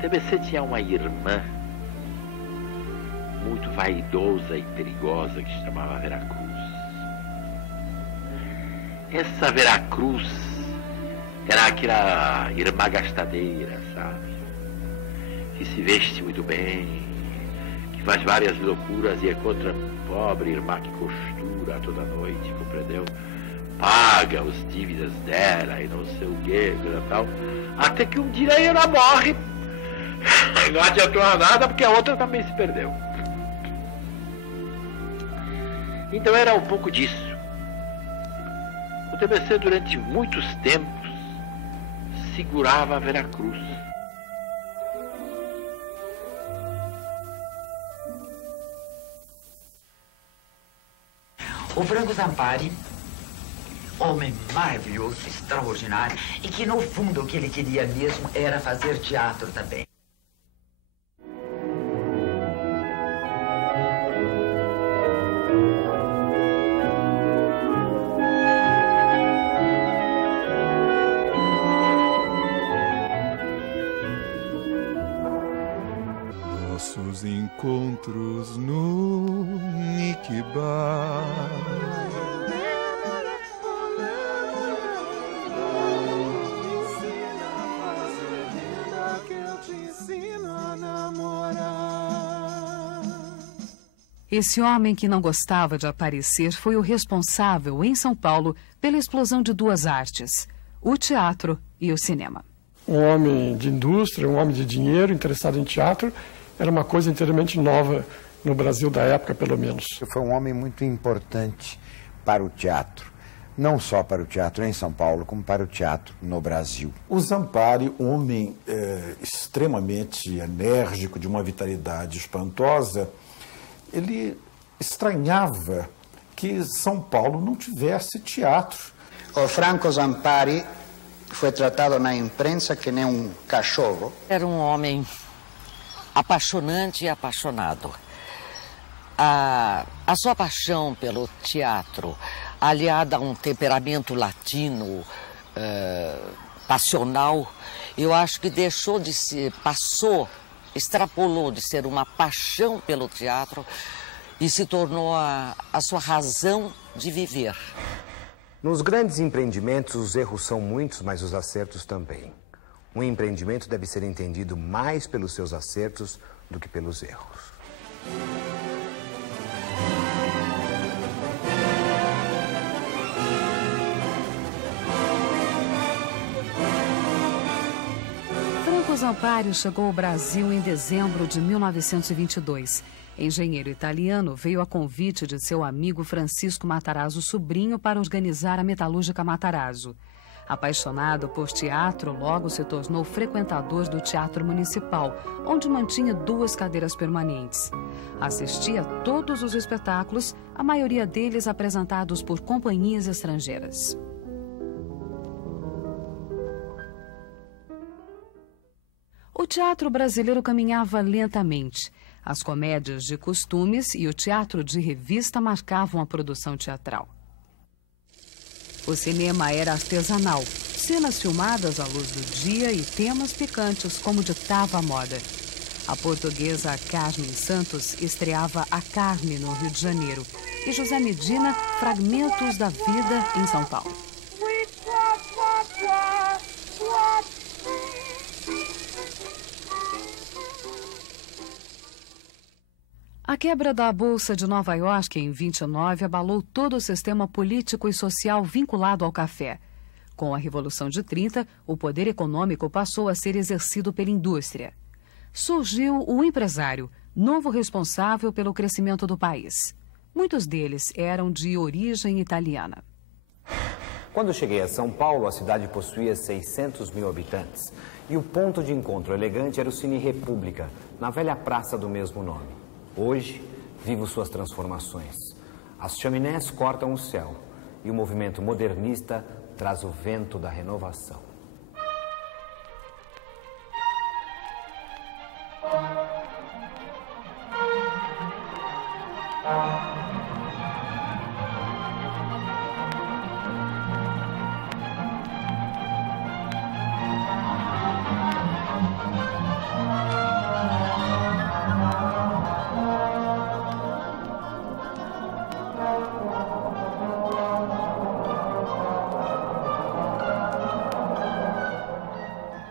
TBC tinha uma irmã muito vaidosa e perigosa que se chamava Veracruz. Essa Veracruz era aquela irmã gastadeira, sabe? Que se veste muito bem, que faz várias loucuras e encontra pobre irmã que costura toda noite, compreendeu? Paga os dívidas dela e não sei o que, coisa tal. Até que um dia ela morre. Não adiantou nada porque a outra também se perdeu. Então era um pouco disso. O TBC durante muitos tempos segurava a Veracruz. O Franco Zampari, homem maravilhoso, extraordinário, e que no fundo o que ele queria mesmo era fazer teatro também. Nossos encontros no Nick Bar. Esse homem que não gostava de aparecer foi o responsável, em São Paulo, pela explosão de duas artes, o teatro e o cinema. Um homem de indústria, um homem de dinheiro, interessado em teatro, era uma coisa inteiramente nova no Brasil da época, pelo menos. Foi um homem muito importante para o teatro. Não só para o teatro em São Paulo, como para o teatro no Brasil. O Zampari, um homem extremamente enérgico, de uma vitalidade espantosa, ele estranhava que São Paulo não tivesse teatro. O Franco Zampari foi tratado na imprensa que nem um cachorro. Era um homem apaixonante e apaixonado. A sua paixão pelo teatro, aliada a um temperamento latino, passional, eu acho que extrapolou de ser uma paixão pelo teatro e se tornou a sua razão de viver. Nos grandes empreendimentos, os erros são muitos, mas os acertos também. Um empreendimento deve ser entendido mais pelos seus acertos do que pelos erros. Franco Zampari chegou ao Brasil em dezembro de 1922. Engenheiro italiano, veio a convite de seu amigo Francisco Matarazzo Sobrinho para organizar a Metalúrgica Matarazzo. Apaixonado por teatro, logo se tornou frequentador do Teatro Municipal, onde mantinha 2 cadeiras permanentes. Assistia a todos os espetáculos, a maioria deles apresentados por companhias estrangeiras. O teatro brasileiro caminhava lentamente. As comédias de costumes e o teatro de revista marcavam a produção teatral. O cinema era artesanal, cenas filmadas à luz do dia e temas picantes, como ditava a moda. A portuguesa Carmen Santos estreava A Carne, no Rio de Janeiro, e José Medina, Fragmentos da Vida, em São Paulo. A quebra da Bolsa de Nova York em 29 abalou todo o sistema político e social vinculado ao café. Com a Revolução de 30, o poder econômico passou a ser exercido pela indústria. Surgiu o empresário, novo responsável pelo crescimento do país. Muitos deles eram de origem italiana. Quando cheguei a São Paulo, a cidade possuía 600 mil habitantes. E o ponto de encontro elegante era o Cine República, na velha praça do mesmo nome. Hoje, vivo suas transformações. As chaminés cortam o céu e o movimento modernista traz o vento da renovação.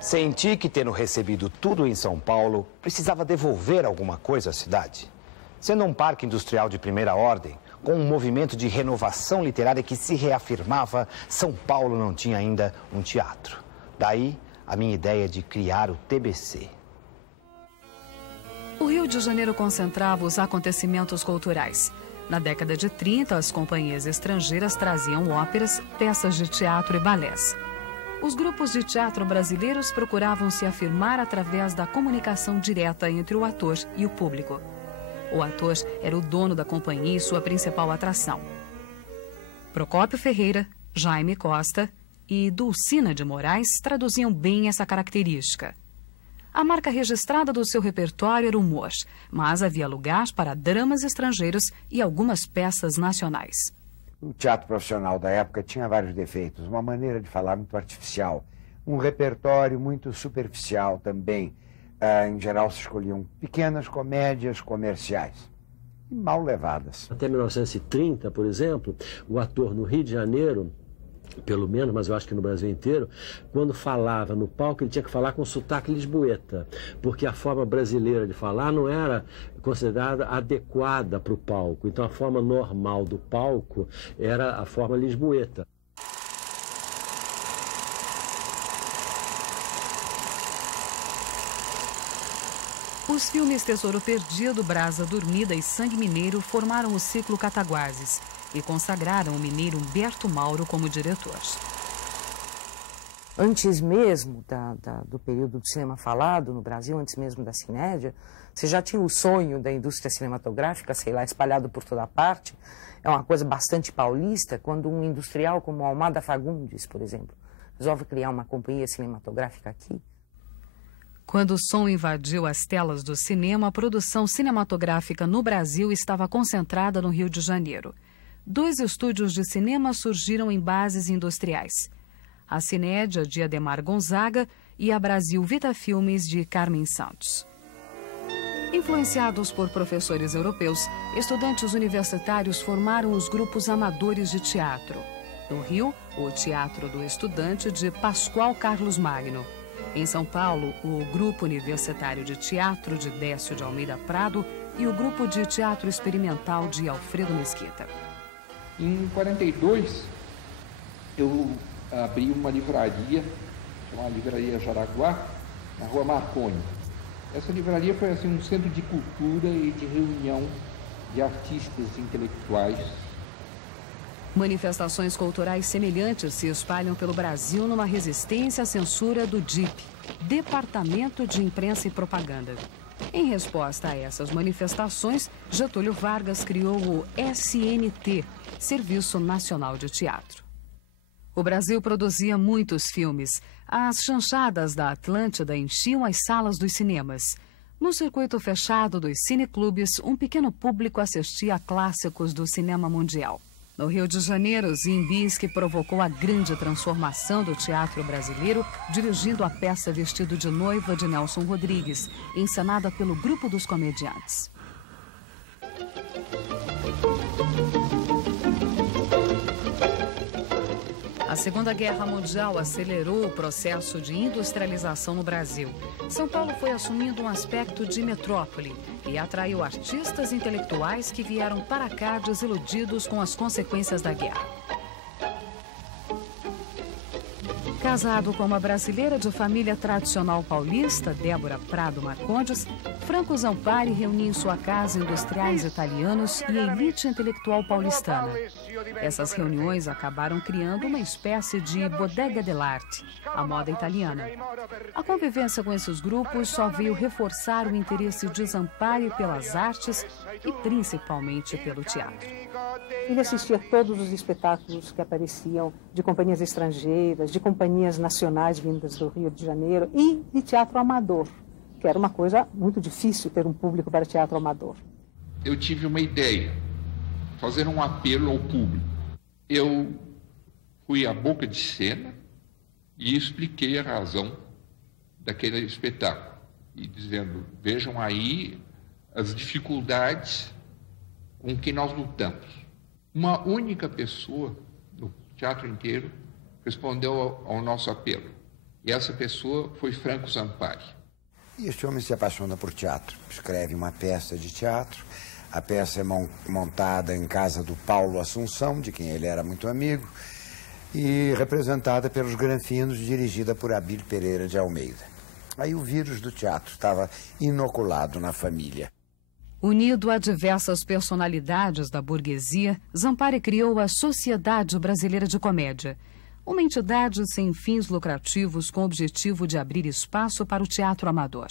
Senti que, tendo recebido tudo em São Paulo, precisava devolver alguma coisa à cidade. Sendo um parque industrial de primeira ordem, com um movimento de renovação literária que se reafirmava, São Paulo não tinha ainda um teatro. Daí, a minha ideia de criar o TBC. O Rio de Janeiro concentrava os acontecimentos culturais. Na década de 30, as companhias estrangeiras traziam óperas, peças de teatro e balés. Os grupos de teatro brasileiros procuravam se afirmar através da comunicação direta entre o ator e o público. O ator era o dono da companhia e sua principal atração. Procópio Ferreira, Jaime Costa e Dulcina de Moraes traduziam bem essa característica. A marca registrada do seu repertório era o humor, mas havia lugar para dramas estrangeiros e algumas peças nacionais. O teatro profissional da época tinha vários defeitos, uma maneira de falar muito artificial, um repertório muito superficial também. Em geral, se escolhiam pequenas comédias comerciais e mal levadas. Até 1930, por exemplo, o ator no Rio de Janeiro, pelo menos, mas eu acho que no Brasil inteiro, quando falava no palco, ele tinha que falar com sotaque lisboeta, porque a forma brasileira de falar não era considerada adequada para o palco. Então, a forma normal do palco era a forma lisboeta. Os filmes Tesouro Perdido, Brasa Dormida e Sangue Mineiro formaram o ciclo Cataguases e consagraram o mineiro Humberto Mauro como diretor. Antes mesmo do período do cinema falado no Brasil, antes mesmo da Cinédia, você já tinha o sonho da indústria cinematográfica, sei lá, espalhado por toda parte. É uma coisa bastante paulista, quando um industrial como Almada Fagundes, por exemplo, resolve criar uma companhia cinematográfica aqui. Quando o som invadiu as telas do cinema, a produção cinematográfica no Brasil estava concentrada no Rio de Janeiro. 2 estúdios de cinema surgiram em bases industriais. A Cinédia, de Ademar Gonzaga, e a Brasil Vita Filmes, de Carmen Santos. Influenciados por professores europeus, estudantes universitários formaram os grupos amadores de teatro. No Rio, o Teatro do Estudante, de Pascoal Carlos Magno. Em São Paulo, o Grupo Universitário de Teatro de Décio de Almeida Prado e o Grupo de Teatro Experimental de Alfredo Mesquita. Em 42, eu abri uma livraria, chamada Livraria Jaraguá, na Rua Marconi. Essa livraria foi assim, um centro de cultura e de reunião de artistas intelectuais. Manifestações culturais semelhantes se espalham pelo Brasil numa resistência à censura do DIP, Departamento de Imprensa e Propaganda. Em resposta a essas manifestações, Getúlio Vargas criou o SNT, Serviço Nacional de Teatro. O Brasil produzia muitos filmes. As chanchadas da Atlântida enchiam as salas dos cinemas. No circuito fechado dos cineclubes, um pequeno público assistia a clássicos do cinema mundial. No Rio de Janeiro, Ziembinski provocou a grande transformação do teatro brasileiro, dirigindo a peça Vestido de Noiva, de Nelson Rodrigues, encenada pelo Grupo dos Comediantes. A Segunda Guerra Mundial acelerou o processo de industrialização no Brasil. São Paulo foi assumindo um aspecto de metrópole e atraiu artistas intelectuais que vieram para cá desiludidos com as consequências da guerra. Casado com uma brasileira de família tradicional paulista, Débora Prado Marcondes, Franco Zampari reunia em sua casa industriais italianos e a elite intelectual paulistana. Essas reuniões acabaram criando uma espécie de bodega dell'arte, a moda italiana. A convivência com esses grupos só veio reforçar o interesse de Zampari pelas artes e principalmente pelo teatro. Ele assistia a todos os espetáculos que apareciam de companhias estrangeiras, de companhias nacionais vindas do Rio de Janeiro e de teatro amador, que era uma coisa muito difícil ter um público para teatro amador. Eu tive uma ideia, fazer um apelo ao público. Eu fui à boca de cena e expliquei a razão daquele espetáculo, e dizendo, vejam aí as dificuldades com que nós lutamos. Uma única pessoa no teatro inteiro respondeu ao nosso apelo. E essa pessoa foi Franco Zampari. E este homem se apaixona por teatro. Escreve uma peça de teatro. A peça é montada em casa do Paulo Assunção, de quem ele era muito amigo, e representada pelos Granfinos, dirigida por Abílio Pereira de Almeida. Aí o vírus do teatro estava inoculado na família. Unido a diversas personalidades da burguesia, Zampari criou a Sociedade Brasileira de Comédia, uma entidade sem fins lucrativos com o objetivo de abrir espaço para o teatro amador.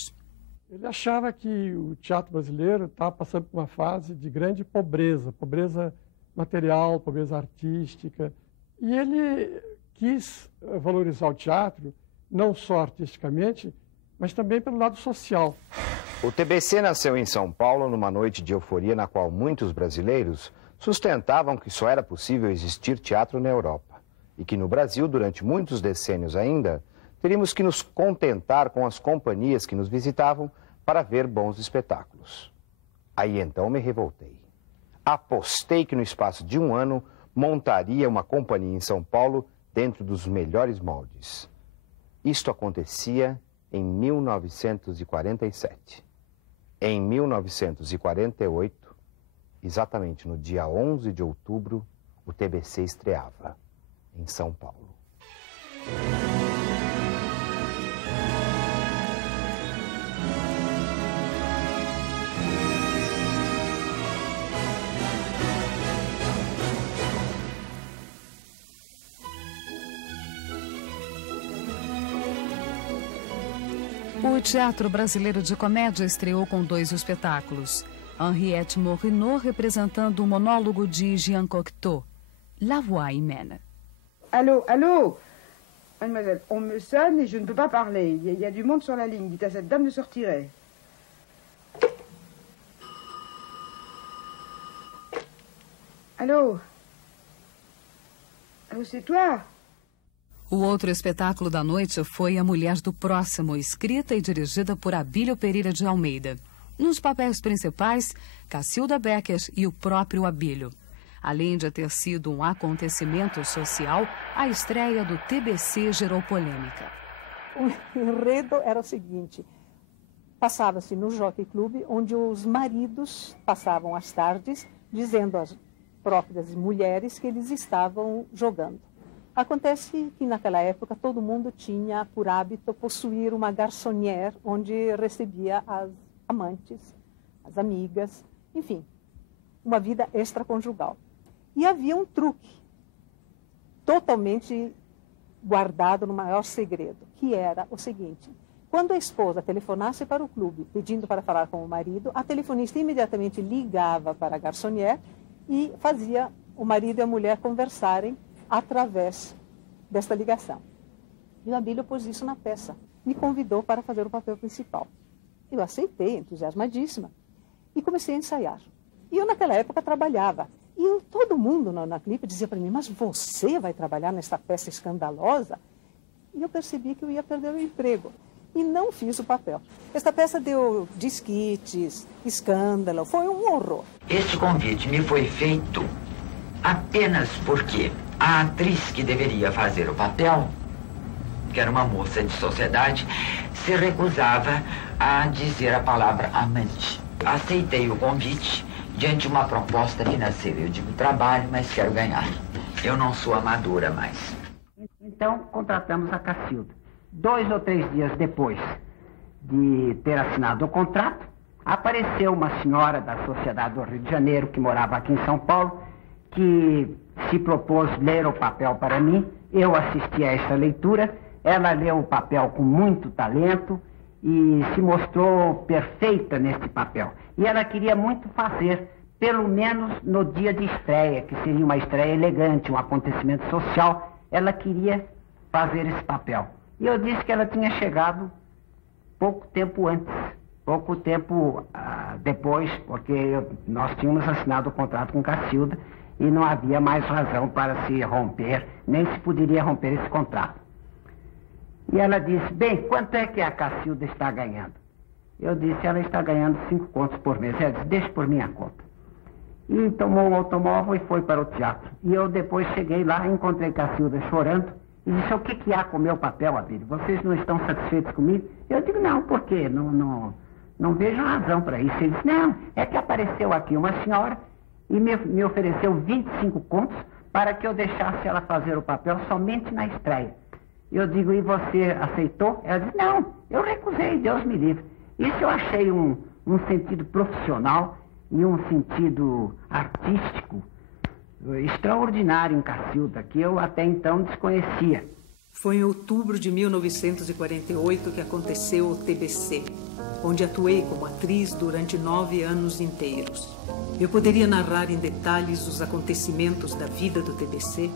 Ele achava que o teatro brasileiro estava passando por uma fase de grande pobreza, pobreza material, pobreza artística. E ele quis valorizar o teatro, não só artisticamente, mas também pelo lado social. O TBC nasceu em São Paulo numa noite de euforia na qual muitos brasileiros sustentavam que só era possível existir teatro na Europa e que no Brasil, durante muitos decênios ainda, teríamos que nos contentar com as companhias que nos visitavam para ver bons espetáculos. Aí então me revoltei. Apostei que no espaço de um ano montaria uma companhia em São Paulo dentro dos melhores moldes. Isto acontecia em 1947. Em 1948, exatamente no dia 11 de outubro, o TBC estreava em São Paulo. O Teatro Brasileiro de Comédia estreou com 2 espetáculos. Henriette Morinot representando o monólogo de Jean Cocteau, La Voix Humaine. Allô, allô, mademoiselle, on me sonne et je ne peux pas parler. Il y a du monde sur la ligne. Dites à cette dame de se retirer. Allô? Allô, c'est toi? O outro espetáculo da noite foi A Mulher do Próximo, escrita e dirigida por Abílio Pereira de Almeida. Nos papéis principais, Cacilda Becker e o próprio Abílio. Além de ter sido um acontecimento social, a estreia do TBC gerou polêmica. O enredo era o seguinte: passava-se no Jockey Club, onde os maridos passavam as tardes dizendo às próprias mulheres que eles estavam jogando. Acontece que naquela época todo mundo tinha por hábito possuir uma garçonnière onde recebia as amantes, as amigas, enfim, uma vida extraconjugal. E havia um truque totalmente guardado no maior segredo, que era o seguinte: quando a esposa telefonasse para o clube pedindo para falar com o marido, a telefonista imediatamente ligava para a garçonnière e fazia o marido e a mulher conversarem através desta ligação. E o Abílio pôs isso na peça, me convidou para fazer o papel principal. Eu aceitei, entusiasmadíssima, e comecei a ensaiar. E eu naquela época trabalhava. E todo mundo na clipe dizia para mim: mas você vai trabalhar nesta peça escandalosa? E eu percebi que eu ia perder o emprego. E não fiz o papel. Esta peça deu disquites, escândalo, foi um horror. Este convite me foi feito apenas porque a atriz que deveria fazer o papel, que era uma moça de sociedade, se recusava a dizer a palavra amante. Aceitei o convite diante de uma proposta financeira. Eu digo: trabalho, mas quero ganhar. Eu não sou amadora mais. Então, contratamos a Cacilda. 2 ou 3 dias depois de ter assinado o contrato, apareceu uma senhora da Sociedade do Rio de Janeiro, que morava aqui em São Paulo, que se propôs ler o papel para mim. Eu assisti a esta leitura. Ela leu o papel com muito talento e se mostrou perfeita nesse papel. E ela queria muito fazer, pelo menos no dia de estreia, que seria uma estreia elegante, um acontecimento social, ela queria fazer esse papel. E eu disse que ela tinha chegado pouco tempo antes, pouco tempo depois, porque nós tínhamos assinado o contrato com Cacilda e não havia mais razão para se romper, nem se poderia romper esse contrato. E ela disse: bem, quanto é que a Cacilda está ganhando? Eu disse: ela está ganhando 5 contos por mês. Ela disse: deixa por minha conta. E tomou um automóvel e foi para o teatro. E eu depois cheguei lá, encontrei Cacilda chorando E disse, o que há com o meu papel, Abílio? Vocês não estão satisfeitos comigo? Eu digo, não, por quê? Não vejo razão para isso. Ele disse, não, é que apareceu aqui uma senhora e me ofereceu 25 contos para que eu deixasse ela fazer o papel somente na estreia. Eu digo, e você aceitou? Ela disse, não, eu recusei, Deus me livre. Isso eu achei um sentido profissional e um sentido artístico extraordinário em Cacilda, que eu até então desconhecia. Foi em outubro de 1948 que aconteceu o TBC, onde atuei como atriz durante 9 anos inteiros. Eu poderia narrar em detalhes os acontecimentos da vida do TBC,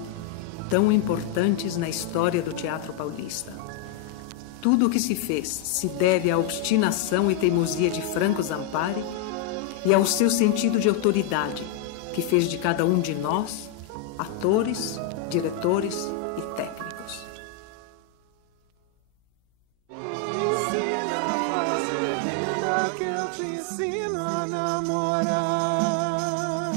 tão importantes na história do teatro paulista. Tudo o que se fez se deve à obstinação e teimosia de Franco Zampari e ao seu sentido de autoridade, que fez de cada um de nós atores, diretores e técnicos. Que eu te ensino a namorar.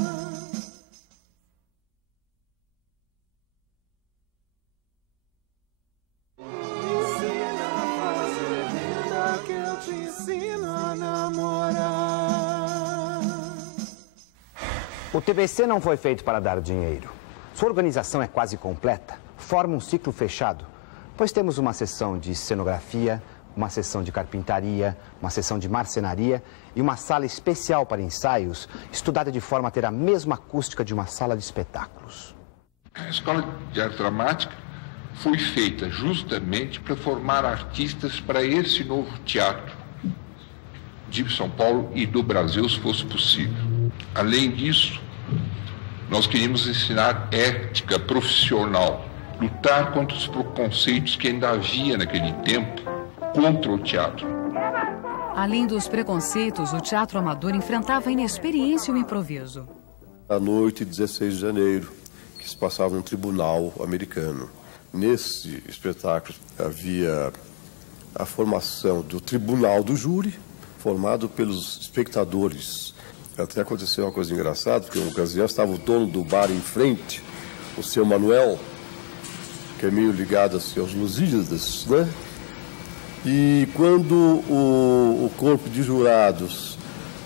Ensina a fazer linda que eu te ensino a namorar. O TBC não foi feito para dar dinheiro. Sua organização é quase completa, forma um ciclo fechado, pois temos uma seção de cenografia, uma seção de carpintaria, uma seção de marcenaria e uma sala especial para ensaios, estudada de forma a ter a mesma acústica de uma sala de espetáculos. A Escola de Arte Dramática foi feita justamente para formar artistas para esse novo teatro de São Paulo e do Brasil, se fosse possível. Além disso, nós queríamos ensinar ética profissional, lutar contra os preconceitos que ainda havia naquele tempo contra o teatro. Além dos preconceitos, o teatro amador enfrentava a inexperiência e o improviso. A noite de 16 de janeiro, que se passava no tribunal americano. Nesse espetáculo havia a formação do tribunal do júri, formado pelos espectadores. Até aconteceu uma coisa engraçada, porque uma ocasião estava o dono do bar em frente, o seu Manuel, que é meio ligado assim, aos Lusíadas, né? E quando o corpo de jurados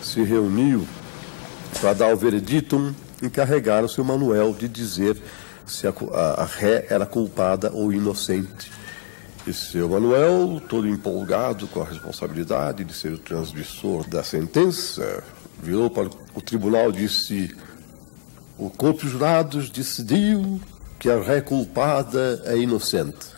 se reuniu para dar o veredito, encarregaram o seu Manuel de dizer se a ré era culpada ou inocente. E seu Manuel, todo empolgado com a responsabilidade de ser o transmissor da sentença, virou para o tribunal e disse: o corpo de jurados decidiu que a ré culpada é inocente.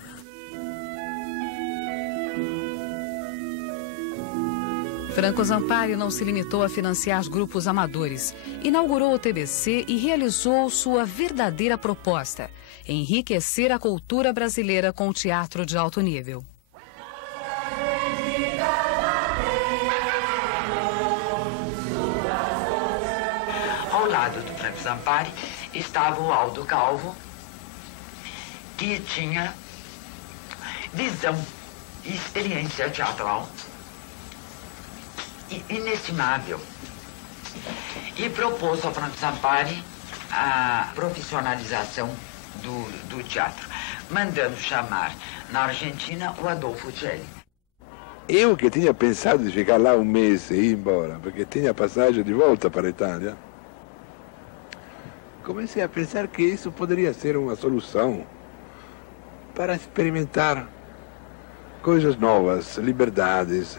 Franco Zampari não se limitou a financiar grupos amadores. Inaugurou o TBC e realizou sua verdadeira proposta: enriquecer a cultura brasileira com o teatro de alto nível. Ao lado do Franco Zampari estava o Aldo Calvo, que tinha visão e experiência teatral inestimável, e propôs ao Franco Zampari a profissionalização do teatro, mandando chamar na Argentina o Adolfo Celli. Eu que tinha pensado de ficar lá um mês e ir embora, porque tinha passagem de volta para a Itália, comecei a pensar que isso poderia ser uma solução para experimentar coisas novas, liberdades,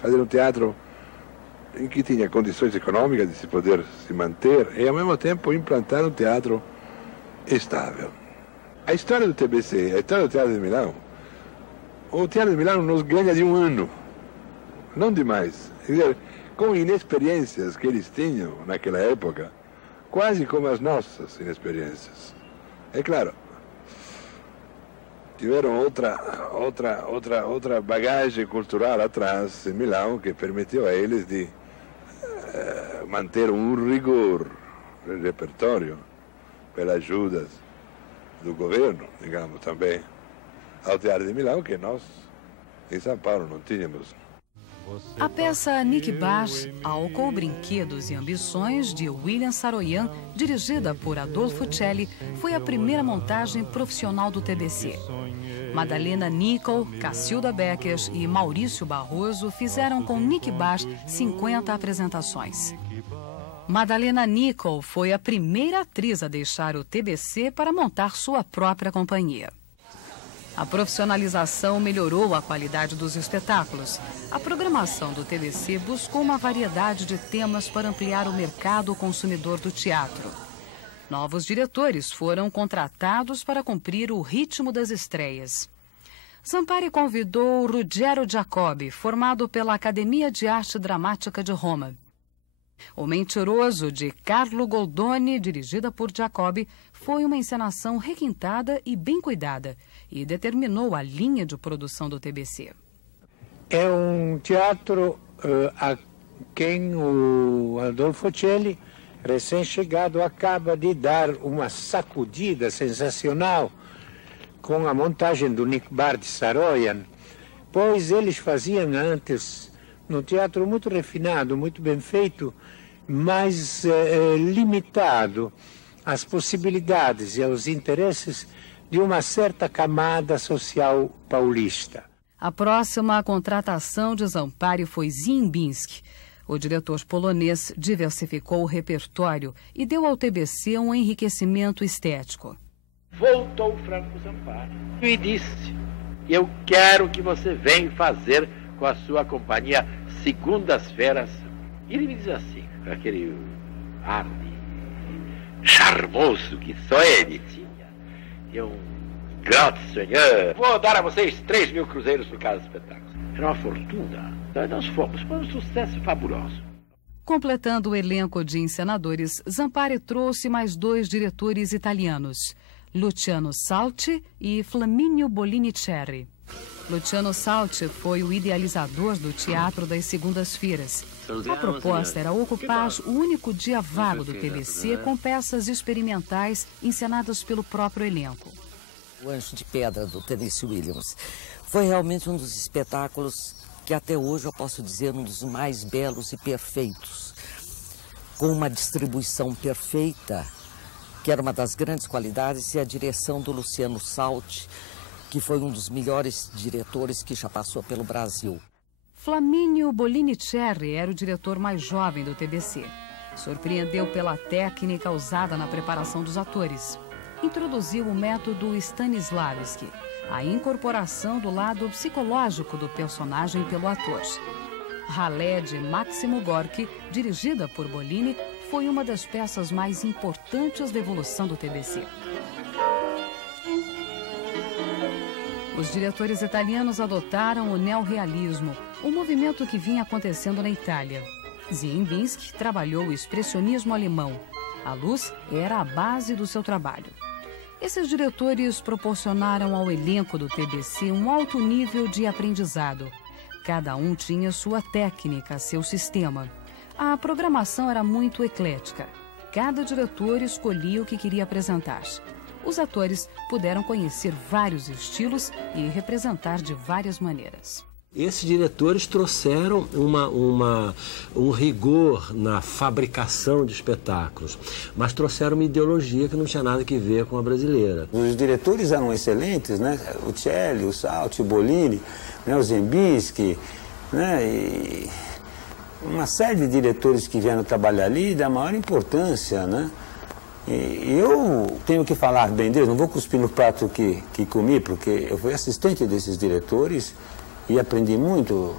fazer um teatro em que tinha condições econômicas de se poder se manter e ao mesmo tempo implantar um teatro estável. A história do TBC, a história do Teatro de Milão, o Teatro de Milão nos ganha de um ano, não de mais. Quer dizer, com inexperiências que eles tinham naquela época, quase como as nossas inexperiências. É claro, tiveram outra bagagem cultural atrás em Milão que permitiu a eles de manter um rigor no repertório pelas ajudas do governo, digamos, também ao Teatro de Milão, que nós em São Paulo não tínhamos. A peça Nick Bash, Álcool, Brinquedos e Ambições, de William Saroyan, dirigida por Adolfo Celli, foi a primeira montagem profissional do TBC. Madalena Nicol, Cacilda Becker e Maurício Barroso fizeram com Nick Bash 50 apresentações. Madalena Nicol foi a primeira atriz a deixar o TBC para montar sua própria companhia. A profissionalização melhorou a qualidade dos espetáculos. A programação do TBC buscou uma variedade de temas para ampliar o mercado consumidor do teatro. Novos diretores foram contratados para cumprir o ritmo das estreias. Zampari convidou Ruggero Giacobbi, formado pela Academia de Arte Dramática de Roma. O Mentiroso, de Carlo Goldoni, dirigida por Giacobbi, foi uma encenação requintada e bem cuidada e determinou a linha de produção do TBC. É um teatro a quem o Adolfo Celli, recém-chegado, acaba de dar uma sacudida sensacional com a montagem do Nick Bash de Saroyan, pois eles faziam antes num teatro muito refinado, muito bem feito, mas limitado às possibilidades e aos interesses de uma certa camada social paulista. A próxima contratação de Zampari foi Ziembinski. O diretor polonês diversificou o repertório e deu ao TBC um enriquecimento estético. Voltou Franco Zampari e disse: eu quero que você venha fazer com a sua companhia segundas-feiras. Ele me diz assim, com aquele ar charmoso que só ele tinha. Graças, senhor, vou dar a vocês 3.000 cruzeiros por cada espetáculo. Era uma fortuna. Nós fomos para um sucesso fabuloso. Completando o elenco de encenadores, Zampari trouxe mais 2 diretores italianos, Luciano Salti e Flaminio Bolinicerri. Luciano Salti foi o idealizador do Teatro das Segundas-Feiras. A proposta era ocupar o único dia vago do TBC com peças experimentais encenadas pelo próprio elenco. O Anjo de Pedra, do Tennessee Williams, foi realmente um dos espetáculos que até hoje eu posso dizer um dos mais belos e perfeitos. Com uma distribuição perfeita, que era uma das grandes qualidades, e a direção do Luciano Salti, que foi um dos melhores diretores que já passou pelo Brasil. Flaminio Bolinicerri era o diretor mais jovem do TBC. Surpreendeu pela técnica usada na preparação dos atores. Introduziu o método Stanislavski, a incorporação do lado psicológico do personagem pelo ator. Ralé, de Máximo Gorki, dirigida por Bolini, foi uma das peças mais importantes da evolução do TBC. Os diretores italianos adotaram o neorrealismo, um movimento que vinha acontecendo na Itália. Ziembinski trabalhou o expressionismo alemão. A luz era a base do seu trabalho. Esses diretores proporcionaram ao elenco do TBC um alto nível de aprendizado. Cada um tinha sua técnica, seu sistema. A programação era muito eclética. Cada diretor escolhia o que queria apresentar. Os atores puderam conhecer vários estilos e representar de várias maneiras. Esses diretores trouxeram um rigor na fabricação de espetáculos, mas trouxeram uma ideologia que não tinha nada a ver com a brasileira. Os diretores eram excelentes, né? O Celli, o Salti, o Bolini, né? O Ziembinski, né? E uma série de diretores que vieram trabalhar ali da maior importância, né? E eu tenho que falar bem deles, não vou cuspir no prato que comi, porque eu fui assistente desses diretores e aprendi muito.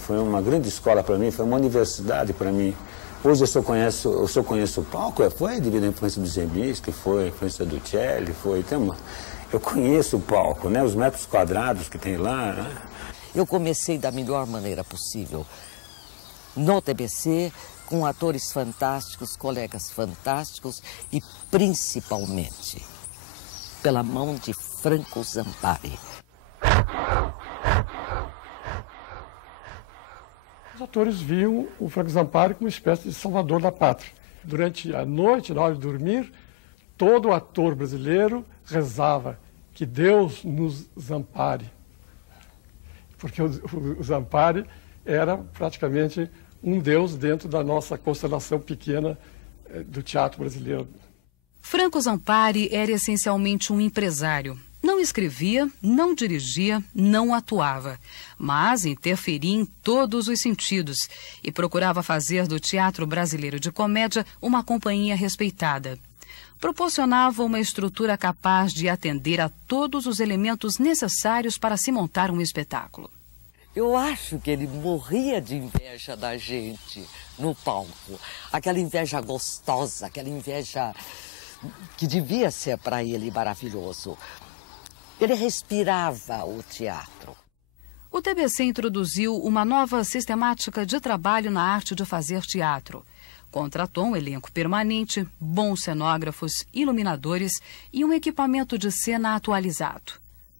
Foi uma grande escola para mim, foi uma universidade para mim. Hoje eu só conheço o palco, foi devido à influência do Ziembinski, foi a influência do Celli, eu conheço o palco, né? Os metros quadrados que tem lá, né? Eu comecei da melhor maneira possível, no TBC, com atores fantásticos, colegas fantásticos e, principalmente, pela mão de Franco Zampari. Os atores viam o Franco Zampari como uma espécie de salvador da pátria. Durante a noite, na hora de dormir, todo ator brasileiro rezava que Deus nos ampare. porque o Zampari era praticamente um deus dentro da nossa constelação pequena do teatro brasileiro. Franco Zampari era essencialmente um empresário. Não escrevia, não dirigia, não atuava, mas interferia em todos os sentidos e procurava fazer do teatro brasileiro de comédia uma companhia respeitada. Proporcionava uma estrutura capaz de atender a todos os elementos necessários para se montar um espetáculo. Eu acho que ele morria de inveja da gente no palco. Aquela inveja gostosa, aquela inveja que devia ser para ele maravilhoso. Ele respirava o teatro. O TBC introduziu uma nova sistemática de trabalho na arte de fazer teatro. Contratou um elenco permanente, bons cenógrafos, iluminadores e um equipamento de cena atualizado.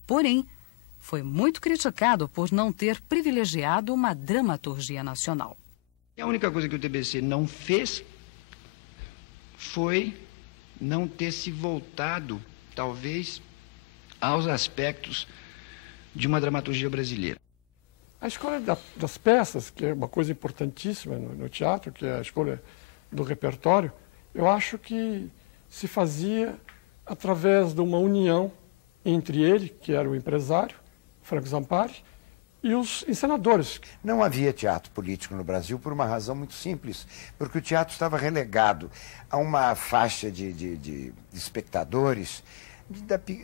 Porém, foi muito criticado por não ter privilegiado uma dramaturgia nacional. A única coisa que o TBC não fez foi não ter se voltado, talvez, aos aspectos de uma dramaturgia brasileira. A escolha das peças, que é uma coisa importantíssima no teatro, que é a escolha do repertório, eu acho que se fazia através de uma união entre ele, que era o empresário, Franco Zampari, e os encenadores. Não havia teatro político no Brasil por uma razão muito simples, porque o teatro estava relegado a uma faixa de espectadores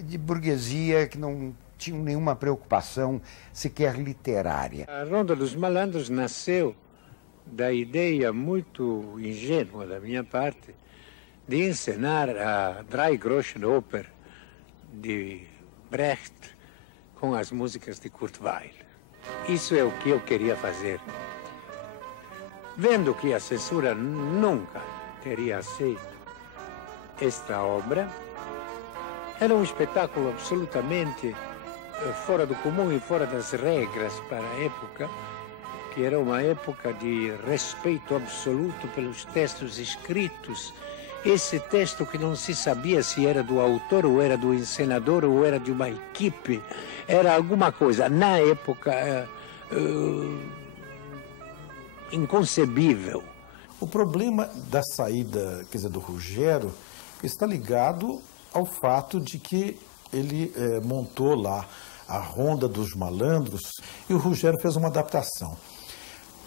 de burguesia que não tinham nenhuma preocupação sequer literária. A Ronda dos Malandros nasceu da ideia muito ingênua da minha parte de encenar a Drei Groschen Oper de Brecht com as músicas de Kurt Weill. Isso é o que eu queria fazer. Vendo que a censura nunca teria aceito esta obra, era um espetáculo absolutamente fora do comum e fora das regras para a época, que era uma época de respeito absoluto pelos textos escritos. Esse texto que não se sabia se era do autor ou era do encenador ou era de uma equipe, era alguma coisa, na época, inconcebível. O problema da saída, quer dizer, do Ruggero está ligado ao fato de que ele montou lá a Ronda dos Malandros e o Ruggero fez uma adaptação.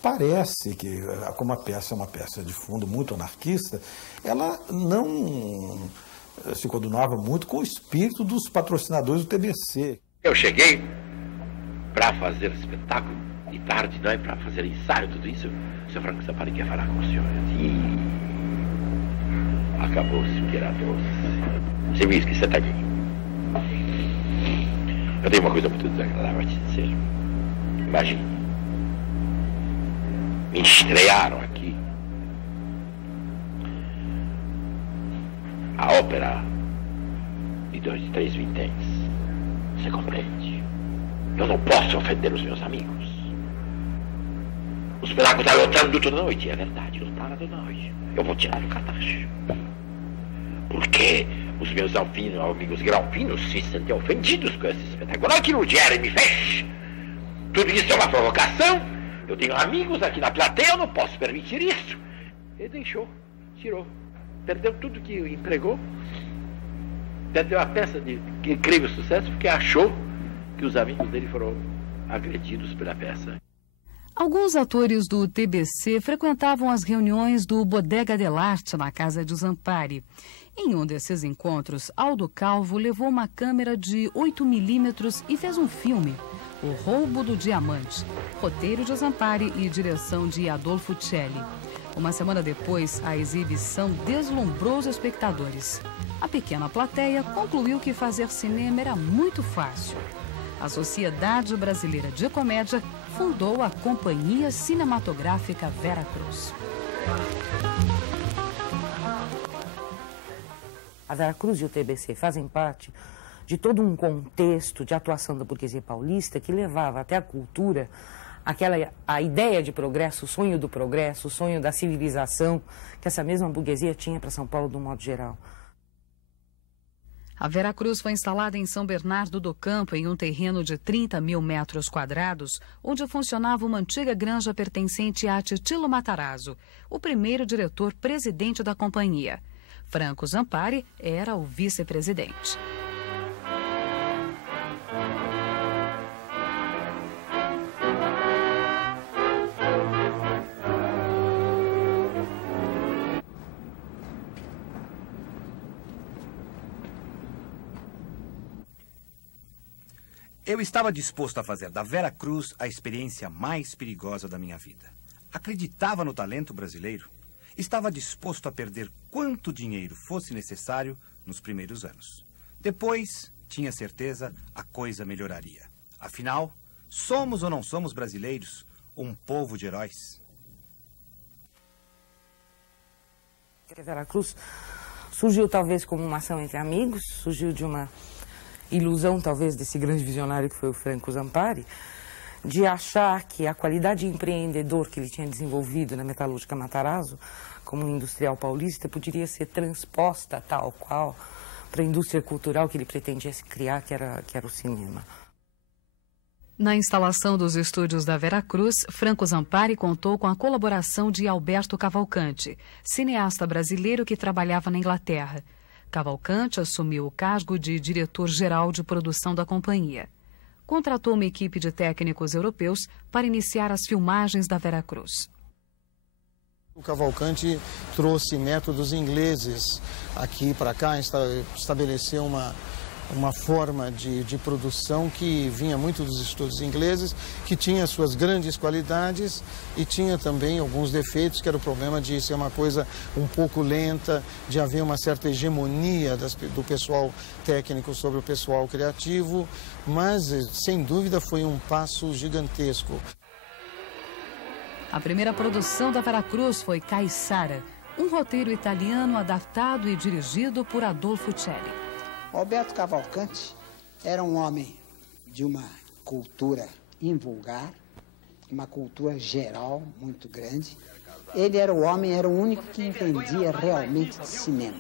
Parece que, como a peça é uma peça de fundo muito anarquista, ela não se coadunava muito com o espírito dos patrocinadores do TBC. Eu cheguei para fazer espetáculo e tarde, não é? Para fazer ensaio, tudo isso. O seu Franco Zampari quer falar com o senhor. E acabou-se o que era doce. Você me esquece, senta aqui. Eu tenho uma coisa muito desagradável a te dizer. Imagine. Me estrearam aqui a ópera de 2 e 3 vinténs. Você compreende? Eu não posso ofender os meus amigos. O espetáculo está lotando toda noite. É verdade, lotado toda noite. Eu vou tirar o cartaz. Porque os meus amigos graupinos se sentem ofendidos com esse espetáculo. Olha o que o Jeremy fez. Tudo isso é uma provocação. Eu tenho amigos aqui na plateia, eu não posso permitir isso. Ele deixou, tirou. Perdeu tudo que empregou. Perdeu a peça de incrível sucesso porque achou que os amigos dele foram agredidos pela peça. Alguns atores do TBC frequentavam as reuniões do Bodega dell'Arte na casa de Zampari. Em um desses encontros, Aldo Calvo levou uma câmera de 8 milímetros e fez um filme, O Roubo do Diamante, roteiro de Zampari e direção de Adolfo Celli. Uma semana depois, a exibição deslumbrou os espectadores. A pequena plateia concluiu que fazer cinema era muito fácil. A Sociedade Brasileira de Comédia fundou a Companhia Cinematográfica Vera Cruz. A Vera Cruz e o TBC fazem parte de todo um contexto de atuação da burguesia paulista que levava até a cultura a ideia de progresso, o sonho do progresso, o sonho da civilização que essa mesma burguesia tinha para São Paulo de um modo geral. A Veracruz foi instalada em São Bernardo do Campo, em um terreno de 30 mil metros quadrados, onde funcionava uma antiga granja pertencente a Titilo Matarazzo, o primeiro diretor-presidente da companhia. Franco Zampari era o vice-presidente. Eu estava disposto a fazer da Veracruz a experiência mais perigosa da minha vida. Acreditava no talento brasileiro. Estava disposto a perder quanto dinheiro fosse necessário nos primeiros anos. Depois, tinha certeza, a coisa melhoraria. Afinal, somos ou não somos brasileiros um povo de heróis? A Veracruz surgiu talvez como uma ação entre amigos, surgiu de uma ilusão, talvez, desse grande visionário que foi o Franco Zampari, de achar que a qualidade empreendedor que ele tinha desenvolvido na metalúrgica Matarazzo, como um industrial paulista, poderia ser transposta tal qual para a indústria cultural que ele pretendia criar, que era o cinema. Na instalação dos estúdios da Veracruz, Franco Zampari contou com a colaboração de Alberto Cavalcante, cineasta brasileiro que trabalhava na Inglaterra. Cavalcante assumiu o cargo de diretor-geral de produção da companhia. Contratou uma equipe de técnicos europeus para iniciar as filmagens da Veracruz. O Cavalcante trouxe métodos ingleses aqui para cá, estabeleceu uma forma de produção que vinha muito dos estudos ingleses, que tinha suas grandes qualidades e tinha também alguns defeitos, que era o problema de ser uma coisa um pouco lenta, de haver uma certa hegemonia do pessoal técnico sobre o pessoal criativo, mas, sem dúvida, foi um passo gigantesco. A primeira produção da Veracruz foi Caissara, um roteiro italiano adaptado e dirigido por Adolfo Celli. Alberto Cavalcante era um homem de uma cultura invulgar, uma cultura geral muito grande. Ele era o único que entendia realmente de cinema.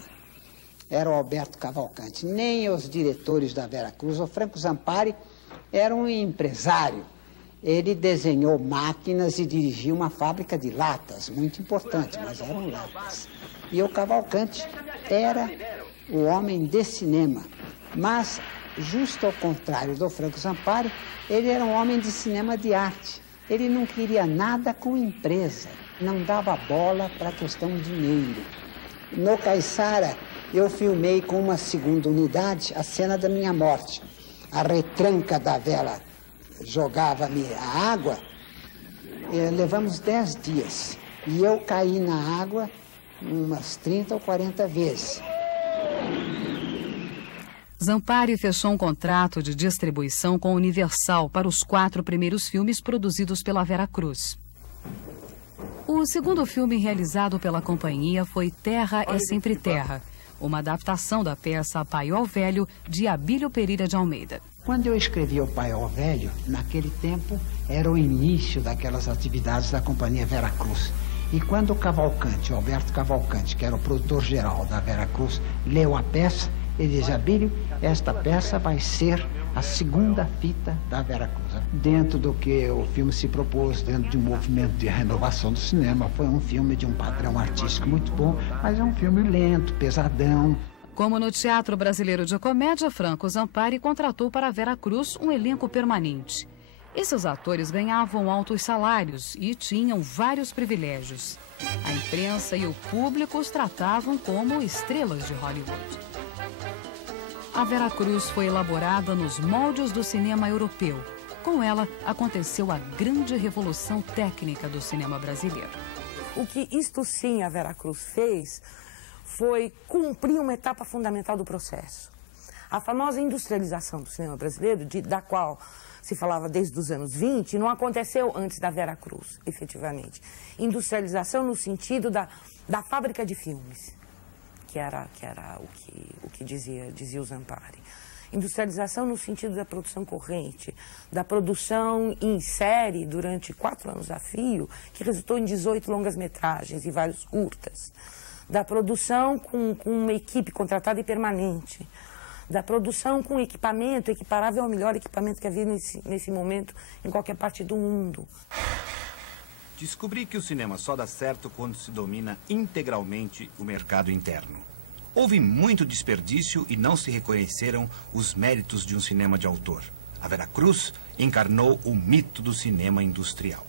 Era o Alberto Cavalcante. Nem os diretores da Veracruz, o Franco Zampari, era um empresário. Ele desenhou máquinas e dirigiu uma fábrica de latas, muito importante, mas eram latas. E o Cavalcante era o homem de cinema, mas, justo ao contrário do Franco Zampari, ele era um homem de cinema de arte. Ele não queria nada com empresa, não dava bola para a questão de dinheiro. No Caissara, eu filmei com uma segunda unidade a cena da minha morte. A retranca da vela jogava-me a água, levamos 10 dias. E eu caí na água umas 30 ou 40 vezes. Zampari fechou um contrato de distribuição com a Universal para os 4 primeiros filmes produzidos pela Veracruz. O segundo filme realizado pela companhia foi Terra é Sempre Terra, uma adaptação da peça Paiol Velho, de Abílio Pereira de Almeida. Quando eu escrevi o Paiol Velho, naquele tempo era o início daquelas atividades da companhia Veracruz. E quando o Cavalcante, o Alberto Cavalcante, que era o produtor-geral da Veracruz, leu a peça, ele disse: Abílio, esta peça vai ser a segunda fita da Veracruz. Dentro do que o filme se propôs, dentro de um movimento de renovação do cinema, foi um filme de um padrão artístico muito bom, mas é um filme lento, pesadão. Como no Teatro Brasileiro de Comédia, Franco Zampari contratou para a Veracruz um elenco permanente. Esses atores ganhavam altos salários e tinham vários privilégios. A imprensa e o público os tratavam como estrelas de Hollywood. A Veracruz foi elaborada nos moldes do cinema europeu. Com ela, aconteceu a grande revolução técnica do cinema brasileiro. O que isto sim a Veracruz fez foi cumprir uma etapa fundamental do processo. A famosa industrialização do cinema brasileiro, da qual se falava desde os anos 20, não aconteceu antes da Veracruz, efetivamente. Industrialização no sentido da fábrica de filmes, que era o que dizia o Zampari. Industrialização no sentido da produção corrente, da produção em série durante 4 anos a fio, que resultou em 18 longas-metragens e vários curtas. Da produção com uma equipe contratada e permanente. da produção com equipamento equiparável ao melhor equipamento que havia nesse momento em qualquer parte do mundo. Descobri que o cinema só dá certo quando se domina integralmente o mercado interno. Houve muito desperdício e não se reconheceram os méritos de um cinema de autor. A Vera Cruz encarnou o mito do cinema industrial.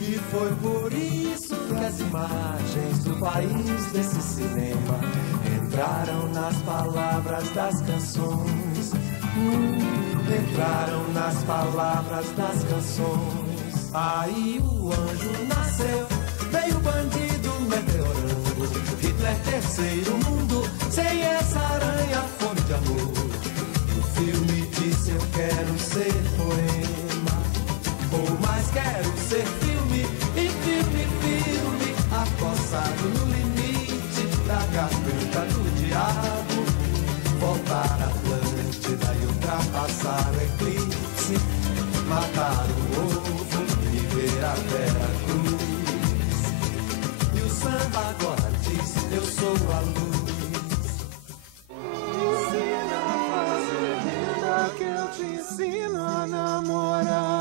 E foi por isso que as imagens do país desse cinema entraram nas palavras das canções. Entraram nas palavras das canções. Aí o anjo nasceu, veio o bandido meteorando. Hitler, terceiro mundo, sem essa aranha, fome de amor. O filme disse: eu quero ser poema, ou mais quero ser filme. E filme, acossado no limite da garganta do diabo. Voltar a Atlântida e ultrapassar o eclipse. Matar o ovo e ver a Vera Cruz. E o samba agora diz: eu sou a luz. Ensina a fazer vida que eu te ensino a namorar.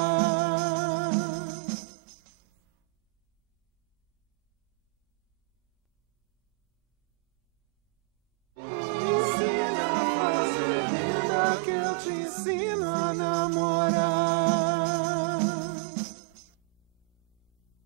Ensina a fazer vida que eu te ensino a namorar.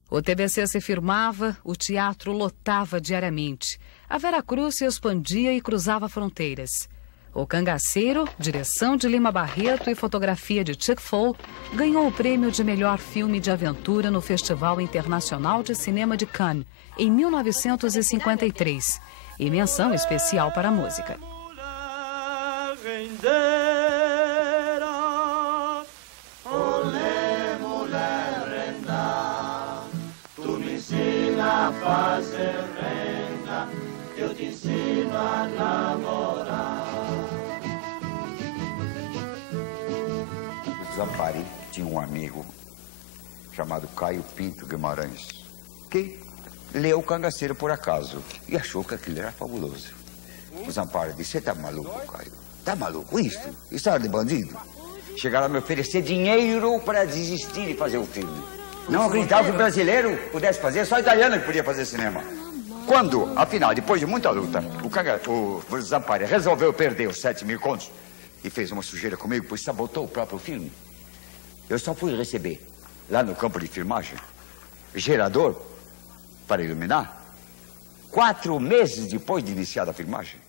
O TBC se firmava, o teatro lotava diariamente. A Vera Cruz se expandia e cruzava fronteiras. O Cangaceiro, direção de Lima Barreto e fotografia de Chick Foll, ganhou o prêmio de melhor filme de aventura no Festival Internacional de Cinema de Cannes, em 1953, e menção especial para a música. A fazer renda, eu te ensino a namorar. O Zampari tinha um amigo chamado Caio Pinto Guimarães, que leu o Cangaceiro por acaso e achou que aquilo era fabuloso. O Zampari disse: você tá maluco, Caio? Tá maluco? Isso era de bandido? Chegaram a me oferecer dinheiro para desistir de fazer o filme. Não acreditava que o brasileiro pudesse fazer, só italiano que podia fazer cinema. Quando, afinal, depois de muita luta, o Zampari resolveu perder os 7.000 contos e fez uma sujeira comigo, pois sabotou o próprio filme, eu só fui receber, lá no campo de filmagem, gerador para iluminar, 4 meses depois de iniciada a filmagem.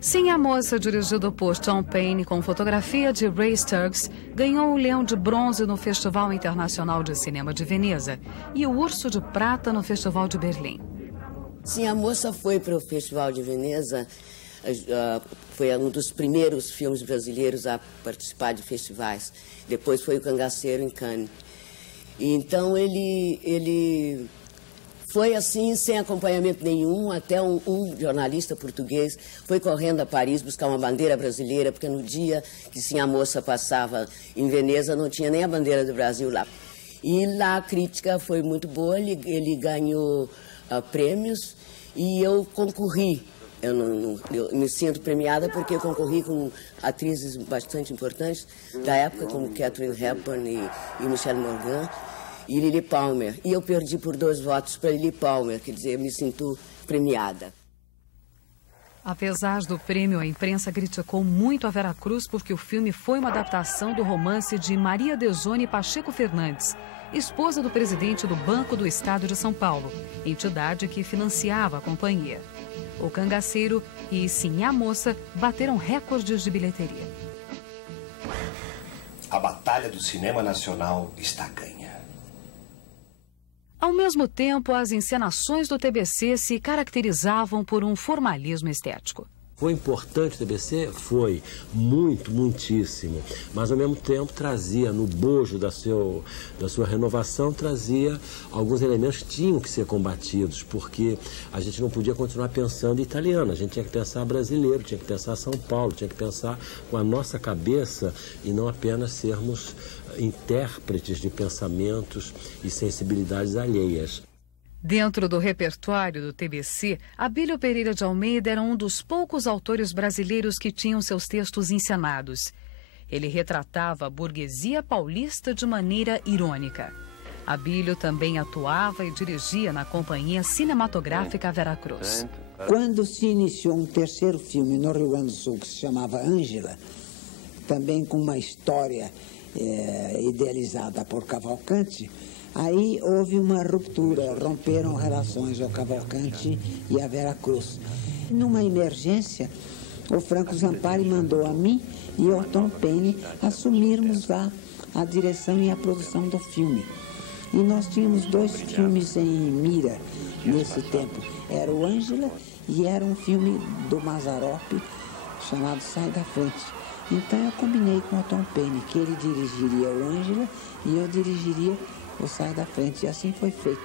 Sim, a Moça, dirigido por Tom Paine, com fotografia de Ray Sturges, ganhou o Leão de Bronze no Festival Internacional de Cinema de Veneza e o Urso de Prata no Festival de Berlim. Sim, a Moça foi para o Festival de Veneza, foi um dos primeiros filmes brasileiros a participar de festivais. Depois foi o Cangaceiro em Cannes. E então ele foi assim, sem acompanhamento nenhum, até um jornalista português foi correndo a Paris buscar uma bandeira brasileira, porque no dia que Sim a Moça passava em Veneza, não tinha nem a bandeira do Brasil lá. E lá a crítica foi muito boa, ele ganhou prêmios e eu concorri. Eu me sinto premiada porque eu concorri com atrizes bastante importantes da época, como Katharine Hepburn e Michelle Morgan. E Lily Palmer. E eu perdi por 2 votos para Lily Palmer, quer dizer, eu me sinto premiada. Apesar do prêmio, a imprensa criticou muito a Vera Cruz porque o filme foi uma adaptação do romance de Maria Dezone Pacheco Fernandes, esposa do presidente do Banco do Estado de São Paulo, entidade que financiava a companhia. O Cangaceiro e Sim a Moça bateram recordes de bilheteria. A batalha do cinema nacional está ganha. Ao mesmo tempo, as encenações do TBC se caracterizavam por um formalismo estético. Foi importante o TBC? Foi. Muitíssimo. Mas, ao mesmo tempo, trazia, no bojo da sua renovação, trazia alguns elementos que tinham que ser combatidos, porque a gente não podia continuar pensando em italiano, a gente tinha que pensar brasileiro, tinha que pensar São Paulo, tinha que pensar com a nossa cabeça e não apenas sermos intérpretes de pensamentos e sensibilidades alheias. Dentro do repertório do TBC, Abílio Pereira de Almeida era um dos poucos autores brasileiros que tinham seus textos encenados. Ele retratava a burguesia paulista de maneira irônica. Abílio também atuava e dirigia na Companhia Cinematográfica Veracruz. Quando se iniciou um terceiro filme no Rio Grande do Sul, que se chamava Ângela, também com uma história idealizada por Cavalcanti, aí houve uma ruptura, romperam relações o Cavalcanti e a Veracruz. Numa emergência, o Franco Zampari mandou a mim e ao Tom Penny assumirmos lá a direção e a produção do filme. E nós tínhamos 2 filmes em mira nesse tempo. Era o Ângela e era um filme do Mazzaropi chamado Sai da Frente. Então eu combinei com o Tom Penny que ele dirigiria o Ângela e eu dirigiria o Sai da Frente. E assim foi feito.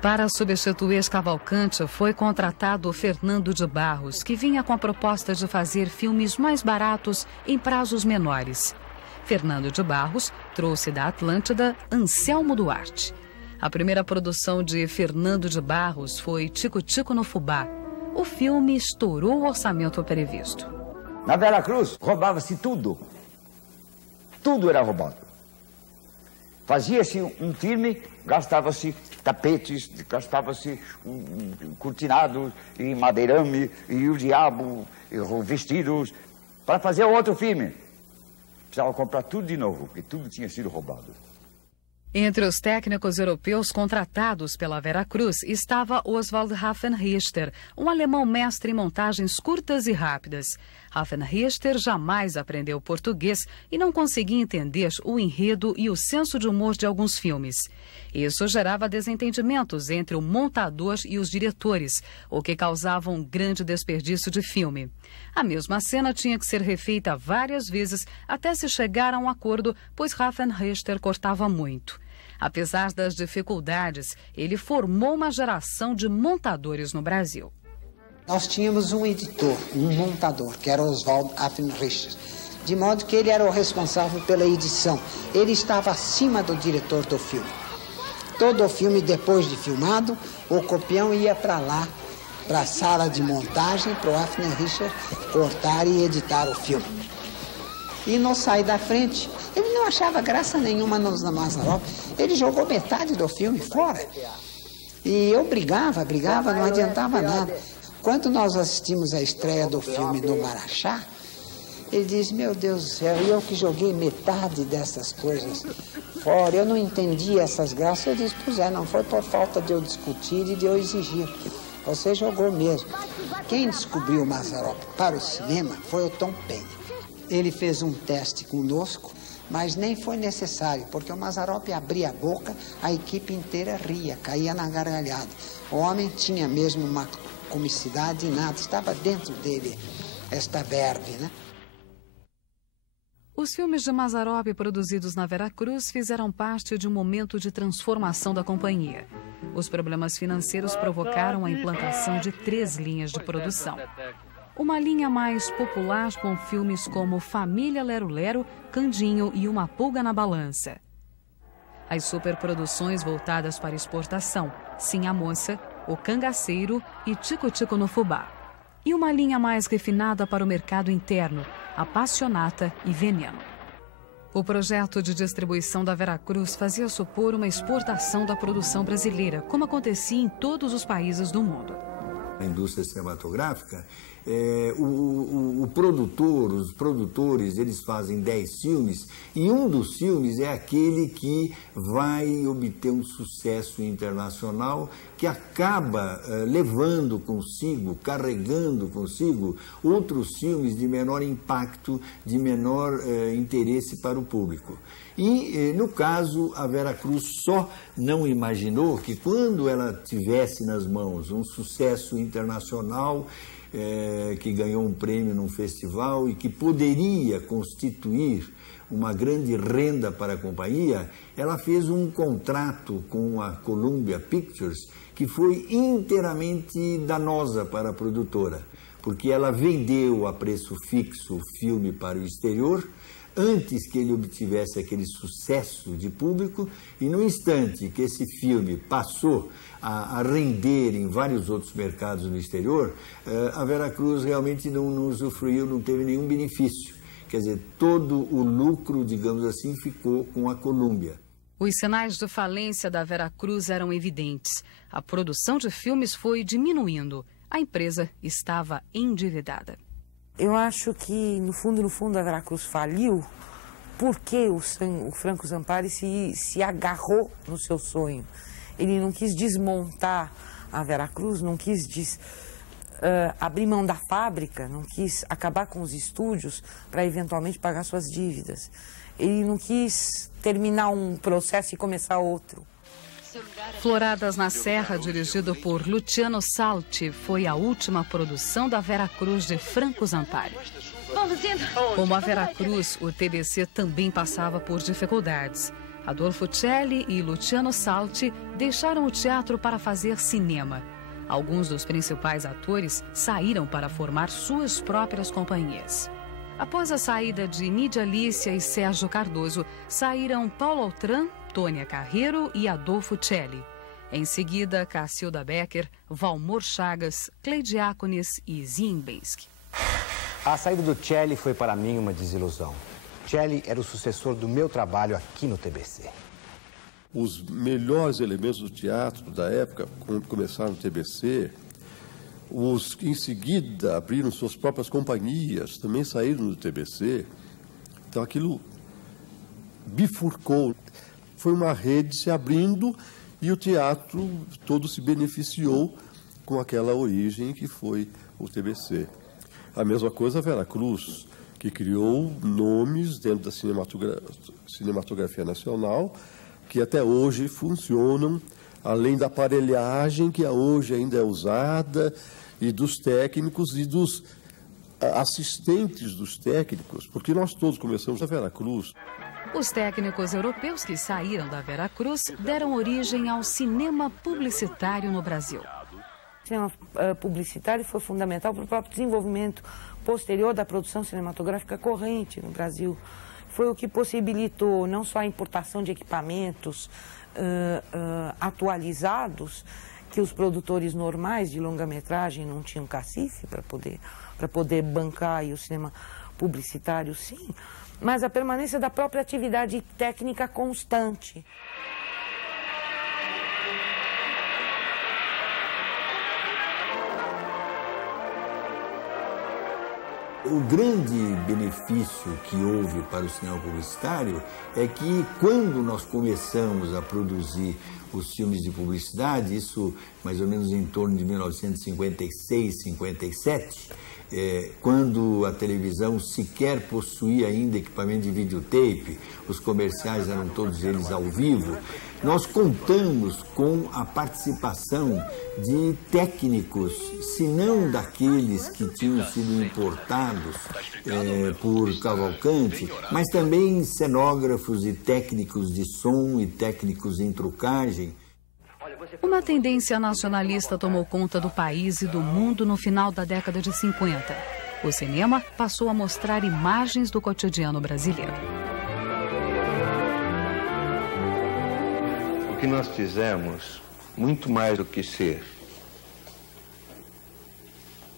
Para substituir Cavalcanti, foi contratado Fernando de Barros, que vinha com a proposta de fazer filmes mais baratos em prazos menores. Fernando de Barros trouxe da Atlântida Anselmo Duarte. A primeira produção de Fernando de Barros foi Tico-Tico no Fubá. O filme estourou o orçamento previsto. Na Veracruz, roubava-se tudo. Tudo era roubado. Fazia-se um filme, gastava-se tapetes, gastava-se cortinados, e madeirame, e o diabo, e vestidos, para fazer outro filme. Precisava comprar tudo de novo, porque tudo tinha sido roubado. Entre os técnicos europeus contratados pela Veracruz estava Oswald Raffenrichter, um alemão mestre em montagens curtas e rápidas. Raffenrichter jamais aprendeu português e não conseguia entender o enredo e o senso de humor de alguns filmes. Isso gerava desentendimentos entre o montador e os diretores, o que causava um grande desperdício de filme. A mesma cena tinha que ser refeita várias vezes até se chegar a um acordo, pois Raffenrichter cortava muito. Apesar das dificuldades, ele formou uma geração de montadores no Brasil. Nós tínhamos um editor, um montador, que era Oswald Raffenrichter, de modo que ele era o responsável pela edição. Ele estava acima do diretor do filme. Todo o filme, depois de filmado, o copião ia para lá, para a sala de montagem, para o Raffenrichter cortar e editar o filme. E no Sai da Frente, ele não achava graça nenhuma nos Mazzaropi. Ele jogou metade do filme fora. E eu brigava, não adiantava nada. Quando nós assistimos a estreia do filme no Marachá, ele disse, meu Deus do céu, eu que joguei metade dessas coisas fora, eu não entendi essas graças. Eu disse, pois é, não foi por falta de eu discutir e de eu exigir. Você jogou mesmo. Quem descobriu o Mazzaropi para o cinema foi o Tom Penny. Ele fez um teste conosco, mas nem foi necessário, porque o Mazzaropi abria a boca, a equipe inteira ria, caía na gargalhada. O homem tinha mesmo uma comicidade inata, estava dentro dele esta verve, né? Os filmes de Mazzaropi produzidos na Veracruz fizeram parte de um momento de transformação da companhia. Os problemas financeiros provocaram a implantação de 3 linhas de produção. Uma linha mais popular com filmes como Família Lero-Lero, Candinho e Uma Pulga na Balança. As superproduções voltadas para exportação, Sim a Moça, O Cangaceiro e Tico-Tico no Fubá. E uma linha mais refinada para o mercado interno, Apassionata e Veneno. O projeto de distribuição da Veracruz fazia supor uma exportação da produção brasileira, como acontecia em todos os países do mundo. A indústria cinematográfica, os produtores, eles fazem 10 filmes e um dos filmes é aquele que vai obter um sucesso internacional que acaba levando consigo, carregando consigo outros filmes de menor impacto, de menor interesse para o público. E, no caso, a Veracruz só não imaginou que quando ela tivesse nas mãos um sucesso internacional, que ganhou um prêmio num festival e que poderia constituir uma grande renda para a companhia, ela fez um contrato com a Columbia Pictures que foi inteiramente danosa para a produtora, porque ela vendeu a preço fixo o filme para o exterior, antes que ele obtivesse aquele sucesso de público, e no instante que esse filme passou a render em vários outros mercados no exterior, a Veracruz realmente não usufruiu, não teve nenhum benefício. Quer dizer, todo o lucro, digamos assim, ficou com a Colômbia. Os sinais de falência da Veracruz eram evidentes. A produção de filmes foi diminuindo. A empresa estava endividada. Eu acho que, no fundo, a Veracruz faliu porque o Franco Zampari se agarrou no seu sonho. Ele não quis desmontar a Veracruz, não quis abrir mão da fábrica, não quis acabar com os estúdios para eventualmente pagar suas dívidas. Ele não quis terminar um processo e começar outro. Floradas na Serra, dirigido por Luciano Salti, foi a última produção da Veracruz de Franco Zampari. Como a Veracruz, o TBC também passava por dificuldades. Adolfo Celli e Luciano Salti deixaram o teatro para fazer cinema. Alguns dos principais atores saíram para formar suas próprias companhias. Após a saída de Nídia Lícia e Sérgio Cardoso, saíram Paulo Altran, Tônia Carreiro e Adolfo Celli. Em seguida, Cacilda Becker, Valmor Chagas, Cleidiácones e Ziembinski. A saída do Celli foi para mim uma desilusão. Celli era o sucessor do meu trabalho aqui no TBC. Os melhores elementos do teatro da época, quando começaram no TBC, os que em seguida abriram suas próprias companhias, também saíram do TBC. Então aquilo bifurcou. Foi uma rede se abrindo e o teatro todo se beneficiou com aquela origem que foi o TBC. A mesma coisa a Veracruz, que criou nomes dentro da cinematografia nacional que até hoje funcionam, além da aparelhagem que hoje ainda é usada, e dos técnicos e dos assistentes dos técnicos, porque nós todos começamos na Veracruz. Os técnicos europeus que saíram da Veracruz deram origem ao cinema publicitário no Brasil. O cinema publicitário foi fundamental para o próprio desenvolvimento posterior da produção cinematográfica corrente no Brasil. Foi o que possibilitou não só a importação de equipamentos atualizados, que os produtores normais de longa-metragem não tinham cacife para poder bancar e o cinema publicitário, sim, mas a permanência da própria atividade técnica constante. O grande benefício que houve para o cinema publicitário é que, quando nós começamos a produzir os filmes de publicidade, isso mais ou menos em torno de 1956, 57, quando a televisão sequer possuía ainda equipamento de videotape, os comerciais eram todos eles ao vivo, nós contamos com a participação de técnicos, se não daqueles que tinham sido importados por Cavalcante, mas também cenógrafos e técnicos de som e técnicos em trucagem. Uma tendência nacionalista tomou conta do país e do mundo no final da década de 50. O cinema passou a mostrar imagens do cotidiano brasileiro. O que nós fizemos, muito mais do que ser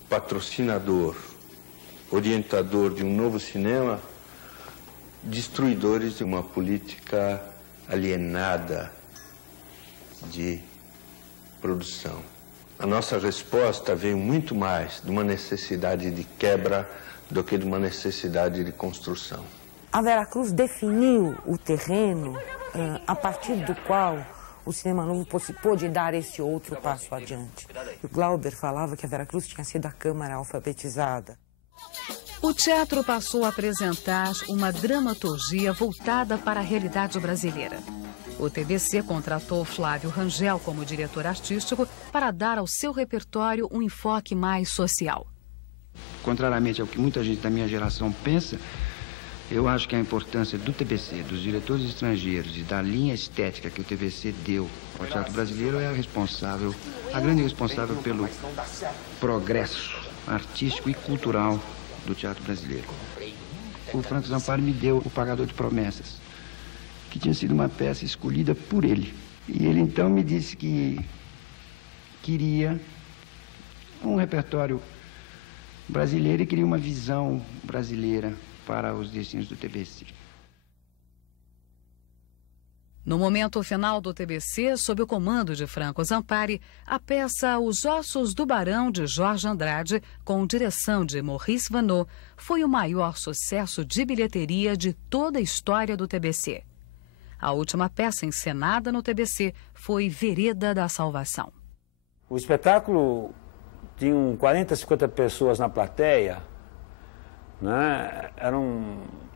patrocinador, orientador de um novo cinema, destruidores de uma política alienada de produção. A nossa resposta veio muito mais de uma necessidade de quebra do que de uma necessidade de construção. A Veracruz definiu o terreno a partir do qual o cinema novo pôde dar esse outro passo adiante. O Glauber falava que a Veracruz tinha sido a Câmara alfabetizada. O teatro passou a apresentar uma dramaturgia voltada para a realidade brasileira. O TBC contratou Flávio Rangel como diretor artístico para dar ao seu repertório um enfoque mais social. Contrariamente ao que muita gente da minha geração pensa, eu acho que a importância do TBC, dos diretores estrangeiros e da linha estética que o TBC deu ao teatro brasileiro é a grande responsável pelo progresso artístico e cultural do teatro brasileiro. O Franco Zampari me deu O Pagador de Promessas, que tinha sido uma peça escolhida por ele. E ele então me disse que queria um repertório brasileiro e queria uma visão brasileira para os destinos do TBC. No momento final do TBC, sob o comando de Franco Zampari, a peça Os Ossos do Barão, de Jorge Andrade, com direção de Maurice Vanneau, foi o maior sucesso de bilheteria de toda a história do TBC. A última peça encenada no TBC foi Vereda da Salvação. O espetáculo tinha 40, 50 pessoas na plateia, né?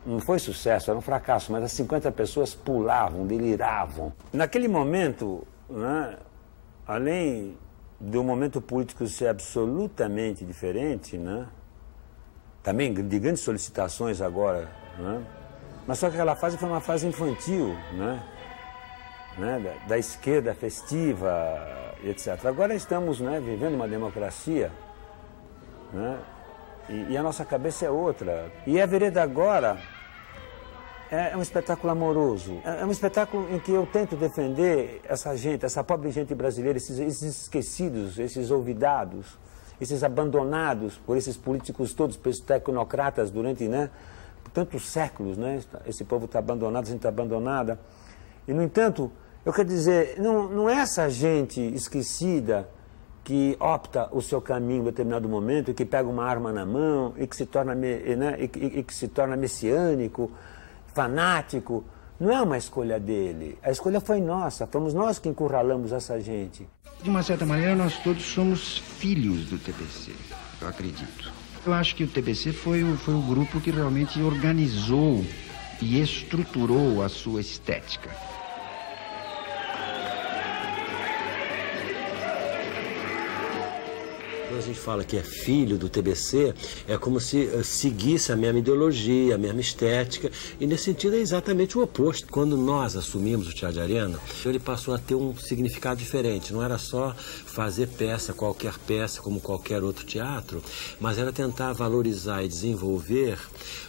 Não foi sucesso, era um fracasso, mas as 50 pessoas pulavam, deliravam. Naquele momento, né, além do momento político ser absolutamente diferente, né, também de grandes solicitações agora, né, mas só que aquela fase foi uma fase infantil, né, da esquerda festiva, etc. Agora estamos, né, vivendo uma democracia, né, e a nossa cabeça é outra. E a Vereda agora é um espetáculo amoroso. É um espetáculo em que eu tento defender essa gente, essa pobre gente brasileira, esses esquecidos, esses olvidados, esses abandonados por esses políticos todos, por esses tecnocratas durante, né, tantos séculos, né? Esse povo está abandonado, a gente está abandonada. E, no entanto, eu quero dizer, não é essa gente esquecida que opta o seu caminho em determinado momento, e que pega uma arma na mão, e que se torna, né, e que se torna messiânico, fanático. Não é uma escolha dele. A escolha foi nossa. Fomos nós que encurralamos essa gente. De uma certa maneira, nós todos somos filhos do TBC, eu acredito. Eu acho que o TBC foi o grupo que realmente organizou e estruturou a sua estética. Quando a gente fala que é filho do TBC, é como se seguisse a mesma ideologia, a mesma estética, e nesse sentido é exatamente o oposto. Quando nós assumimos o Teatro de Arena, ele passou a ter um significado diferente. Não era só fazer peça, qualquer peça, como qualquer outro teatro, mas era tentar valorizar e desenvolver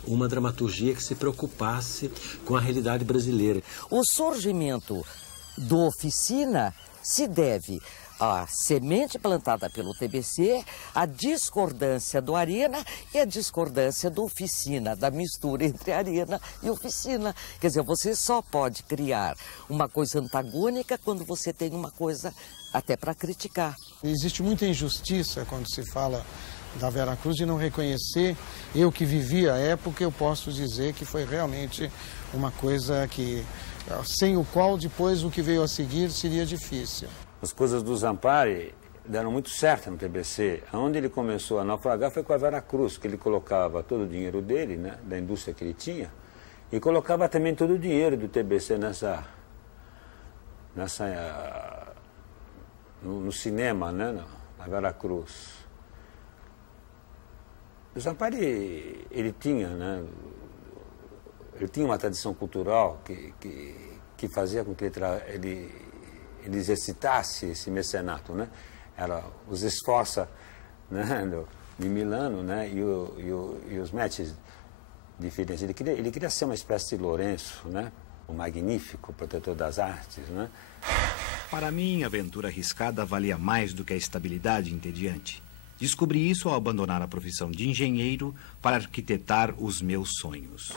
uma dramaturgia que se preocupasse com a realidade brasileira. O surgimento do Oficina se deve a semente plantada pelo TBC, a discordância do Arena e a discordância do Oficina, da mistura entre Arena e Oficina. Quer dizer, você só pode criar uma coisa antagônica quando você tem uma coisa até para criticar. Existe muita injustiça quando se fala da Vera Cruz de não reconhecer. Eu que vivi a época, eu posso dizer que foi realmente uma coisa que, sem o qual depois o que veio a seguir seria difícil. As coisas do Zampari deram muito certo no TBC. Onde ele começou a naufragar foi com a Vera Cruz, que ele colocava todo o dinheiro dele, né, da indústria que ele tinha, e colocava também todo o dinheiro do TBC no cinema, né, na Vera Cruz. O Zampari, ele tinha, né, ele tinha uma tradição cultural que fazia com que ele exercitasse esse mecenato, né? Era os Sforza, né, de Milano, né, e os Médici de Firenze. Ele queria ser uma espécie de Lourenço, né, o magnífico protetor das artes, né? Para mim, a aventura arriscada valia mais do que a estabilidade entediante. Descobri isso ao abandonar a profissão de engenheiro para arquitetar os meus sonhos.